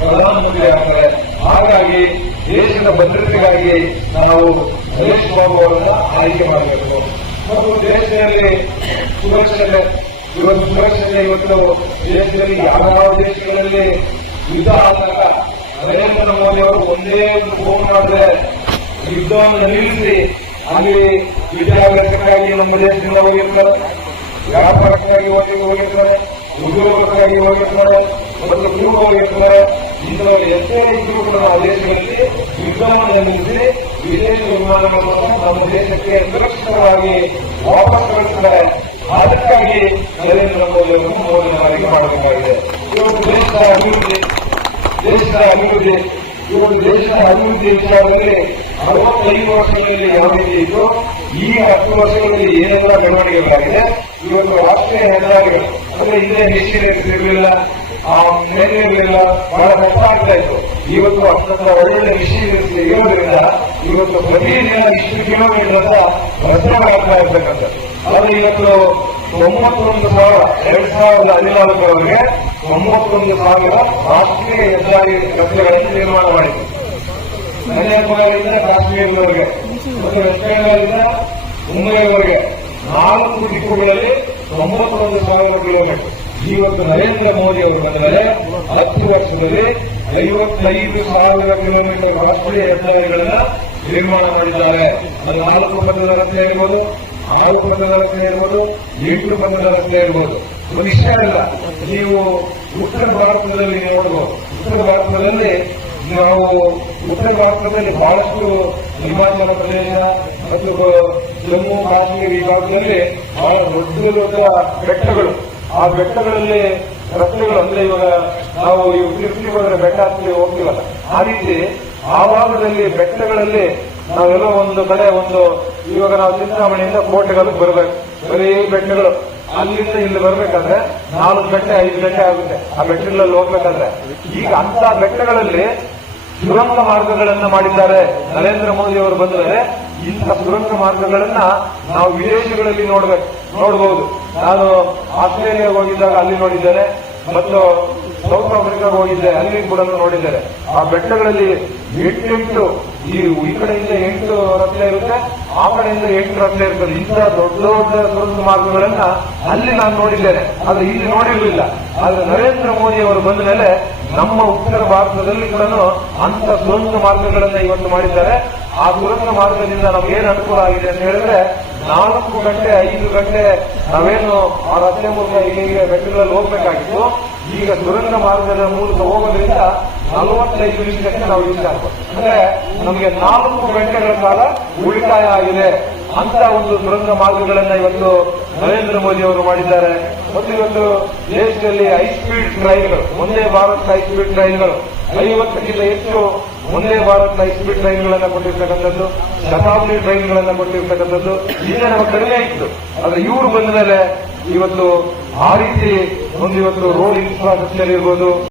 ಪ್ರಧಾನಮಂತ್ರಿ ಆಗ್ತಾರೆ. ಹಾಗಾಗಿ ದೇಶದ ಭದ್ರತೆಗಾಗಿ ನಾವು ಮಹೇಶ್ ಬಾಬು ಅವರನ್ನ ಆಯ್ಕೆ ಮಾಡಬೇಕು ಮತ್ತು ದೇಶದಲ್ಲಿ ಸುರಕ್ಷತೆ ಇವತ್ತು ದೇಶದಲ್ಲಿ ಯಾವ ದೇಶಗಳಲ್ಲಿ ಯುದ್ಧ ಆದಾಗ ನರೇಂದ್ರ ಮೋದಿ ಅವರು ಒಂದೇ ಒಂದು ಫೋನ್ ಮಾಡಿದ್ರೆ ಯುದ್ಧವನ್ನು ನಿಲ್ಲಿಸಿ ಅಲ್ಲಿ ವಿದ್ಯಾಭ್ಯಾಸಕ್ಕಾಗಿ ನಮ್ಮ ದೇಶದಿಂದ ಹೋಗಿರ್ತಾರೆ, ವ್ಯಾಪಾರಕ್ಕಾಗಿ ಹೋಗಿರ್ತಾರೆ, ಉದ್ಯೋಗಕ್ಕಾಗಿ ಹೋಗಿರ್ತಾರೆ ಮತ್ತು ಕೂಡ ಹೋಗಿರ್ತಾರೆ. ಇಂತಹ ಎಷ್ಟೇ ಇದ್ರೂ ಕೂಡ ಆ ದೇಶಗಳಲ್ಲಿ ಯುದ್ಧವನ್ನು ನಿಲ್ಲಿಸಿ ವಿದೇಶ ವಿಮಾನಗಳನ್ನು ನಮ್ಮ ದೇಶಕ್ಕೆ ಸುರಕ್ಷಿತವಾಗಿ ವಾಪಸ್ ಕಳಿಸುತ್ತಾರೆ. ಅದಕ್ಕಾಗಿ ನರೇಂದ್ರ ಮೋದಿ ಅವರನ್ನು ಆಯ್ಕೆ ಮಾಡಬೇಕಾಗಿದೆ. ಇವತ್ತು ದೇಶದ ಅಭಿವೃದ್ಧಿ ವಿಚಾರದಲ್ಲಿ 65 ವರ್ಷಗಳಲ್ಲಿ ಯಾವ ರೀತಿ ಇತ್ತು, ಈಗ 10 ವರ್ಷಗಳಲ್ಲಿ ಏನೆಲ್ಲ ಬೆಳವಣಿಗೆಗಳಾಗಿದೆ. ಇವತ್ತು ರಾಷ್ಟ್ರೀಯ ಹೆದ್ದಾರಿಗಳು ಅಂದ್ರೆ ಹಿಂದೆ ಮಿಷಿನ್ ಇರಲಿಲ್ಲ, ಮೇಲೆ ಇರಲಿಲ್ಲ, ಬಹಳ ಕಷ್ಟ ಆಗ್ತಾ ಇತ್ತು. ಇವತ್ತು ಅಷ್ಟೊಂದು ಒಳ್ಳೆ ಮಿಷಿನ್ ಇರೋದ್ರಿಂದ ಇವತ್ತು ಪ್ರತಿದಿನ ಇಷ್ಟು ಕಿಲೋಮೀಟರ್ ಅಂತ ರಚನೆಗಳಾಗ್ತಾ ಇರ್ತಕ್ಕಂಥ. ಆದರೆ ಇವತ್ತು 91,000 2014ರವರೆಗೆ 91,000 ರಾಷ್ಟ್ರೀಯ ಹೆದ್ದಾರಿ ರಸ್ತೆಗಳನ್ನು ನಿರ್ಮಾಣ ಮಾಡಿದೆ. ಕನ್ಯಾಕುಮಾರಿಯಿಂದ ಕಾಶ್ಮೀರದವರೆಗೆ ಮತ್ತು ವೆಸ್ಟ್ ಬೆಂಗಾಲಿಂದ ಮುಂಬೈವರೆಗೆ 4 ದಿಕ್ಕುಗಳಲ್ಲಿ 91,000 ಕಿಲೋಮೀಟರ್. ಇವತ್ತು ನರೇಂದ್ರ ಮೋದಿ ಅವರು ಬಂದರೆ 10 ವರ್ಷದಲ್ಲಿ 55,000 ಕಿಲೋಮೀಟರ್ ರಾಷ್ಟ್ರೀಯ ಹೆದ್ದಾರಿಗಳನ್ನ ನಿರ್ಮಾಣ ಮಾಡಿದ್ದಾರೆ. ಅದು 4 ಪಥದ ರಸ್ತೆ ಇರ್ಬೋದು, 6 ಪಥದ ರಸ್ತೆ ಇರ್ಬೋದು, 8 ಪಥದ ರಸ್ತೆ ಇರ್ಬೋದು. ಒಂದು ವಿಷಯ ಇಲ್ಲ, ನೀವು ಉತ್ತರ ಭಾರತದಲ್ಲಿ ನೋಡಬಹುದು. ಉತ್ತರ ಭಾರತದಲ್ಲಿ ಬಹಳಷ್ಟು ಹಿಮಾಚಲ ಪ್ರದೇಶ ಮತ್ತು ಜಮ್ಮು ಕಾಶ್ಮೀರ ಈ ಭಾಗದಲ್ಲಿ ಬಹಳ ದೊಡ್ಡ ಬೆಟ್ಟಗಳು. ಆ ಬೆಟ್ಟಗಳಲ್ಲಿ ರಸ್ತೆಗಳು ಅಂದ್ರೆ ಇವಾಗ ನಾವು ತಿರುಪತಿ ಹೋದ್ರೆ ಬೆಟ್ಟ ಹತ್ತಿ ಹೋಗ್ತೀವಲ್ಲ, ಆ ರೀತಿ ಆ ಭಾಗದಲ್ಲಿ ಬೆಟ್ಟಗಳಲ್ಲಿ ನಾವೆಲ್ಲ ಒಂದು ಕಡೆ ಇವಾಗ ನಾವು ಚಿಂತಾಮಣಿಯಿಂದ ಕೋಟೆಗಾಲಕ್ಕೆ ಬರಬೇಕು, ಬರೀ ಬೆಟ್ಟಗಳು. ಅಲ್ಲಿಂದ ಇಲ್ಲಿ ಬರ್ಬೇಕಾದ್ರೆ 4 ಗಂಟೆ 5 ಗಂಟೆ ಆಗುತ್ತೆ ಆ ಬೆಟ್ಟಗಳಲ್ಲಿ ಹೋಗ್ಬೇಕಾದ್ರೆ. ಈಗ ಅಂತ ಬೆಟ್ಟಗಳಲ್ಲಿ ಸುರಂಗ ಮಾರ್ಗಗಳನ್ನ ಮಾಡಿದ್ದಾರೆ. ನರೇಂದ್ರ ಮೋದಿ ಅವರು ಬಂದರೆ ಇಂಥ ಸುರಂಗ ಮಾರ್ಗಗಳನ್ನ ನಾವು ವಿದೇಶಗಳಲ್ಲಿ ನೋಡಬಹುದು. ನಾನು ಆಸ್ಟ್ರೇಲಿಯಾಗೆ ಹೋಗಿದ್ದಾಗ ಅಲ್ಲಿ ನೋಡಿದ್ದೇನೆ ಮತ್ತು ಸೌತ್ ಆಫ್ರಿಕಾಗೆ ಹೋಗಿದ್ದೆ, ಅಲ್ಲಿ ಕೂಡ ನೋಡಿದ್ದಾರೆ. ಆ ಬೆಟ್ಟಗಳಲ್ಲಿ 8 ಈ ಕಡೆಯಿಂದ 8 ರಸ್ತೆ ಇರುತ್ತೆ, ಆ ಕಡೆಯಿಂದ 8 ರಸ್ತೆ ಇರ್ತದೆ. ಇಂಥ ದೊಡ್ಡ ಸುರಂಗ ಮಾರ್ಗಗಳನ್ನ ಅಲ್ಲಿ ನಾನು ನೋಡಿದ್ದೇನೆ, ಆದ್ರೆ ಇಲ್ಲಿ ನೋಡಿರಲಿಲ್ಲ. ಆದ್ರೆ ನರೇಂದ್ರ ಮೋದಿ ಅವರು ಬಂದ ಮೇಲೆ ನಮ್ಮ ಉತ್ತರ ಭಾರತದಲ್ಲಿ ಕೂಡ ಅಂತ ಸುರಂಗ ಮಾರ್ಗಗಳನ್ನ ಇವತ್ತು ಮಾಡಿದ್ದಾರೆ. ಆ ಸುರಂಗ ಮಾರ್ಗದಿಂದ ನಮಗೇನು ಅನುಕೂಲ ಆಗಿದೆ ಅಂತ ಹೇಳಿದ್ರೆ 4 ಗಂಟೆ 5 ಗಂಟೆ ನಾವೇನು ಆ ರಸ್ತೆ ಮೂಲಕ ಇಲ್ಲಿಗೆ ಬೆಟ್ಟಗಳಲ್ಲಿ ಹೋಗ್ಬೇಕಾಗಿತ್ತು, ಈಗ ಸುರಂಗ ಮಾರ್ಗದ ಮೂಲಕ ಹೋಗೋದ್ರಿಂದ 45 ನಿಮಿಷಕ್ಕೆ ನಾವು ರೀಚ್ ಆಗ್ಬೋದು. ಅಂದ್ರೆ ನಮಗೆ 4 ಗಂಟೆಗಳ ಕಾಲ ಉಳಿತಾಯ ಆಗಿದೆ. ಅಂತ ಒಂದು ಸುರಂಗ ಮಾರ್ಗಗಳನ್ನ ಇವತ್ತು ನರೇಂದ್ರ ಮೋದಿ ಅವರು ಮಾಡಿದ್ದಾರೆ. ಮತ್ತು ಇವತ್ತು ದೇಶದಲ್ಲಿ ಹೈಸ್ಪೀಡ್ ಟ್ರೈನ್ಗಳು, ಒಂದೇ ಭಾರತ್ ಹೈಸ್ಪೀಡ್ ಟ್ರೈನ್ಗಳು 50ಕ್ಕಿಂತ ಹೆಚ್ಚು ಒಂದೇ ಭಾರತ್ ಹೈಸ್ಪೀಡ್ ಟ್ರೈನ್ಗಳನ್ನ ಕೊಟ್ಟಿರ್ತಕ್ಕಂಥದ್ದು, ಶತಾಬ್ದಿ ಟ್ರೈನ್ಗಳನ್ನ ಕೊಟ್ಟಿರ್ತಕ್ಕಂಥದ್ದು. ಹಿಂದೆ ನಮಗೆ ಕಡಿಮೆ ಇತ್ತು, ಆದ್ರೆ ಇವರು ಬಂದ ಮೇಲೆ ಇವತ್ತು ಆ ರೀತಿ ಇವತ್ತು ರೋಡ್ ಇನ್ಫ್ರಾಸ್ಟ್ರಕ್ಚರ್ ಇರ್ಬೋದು,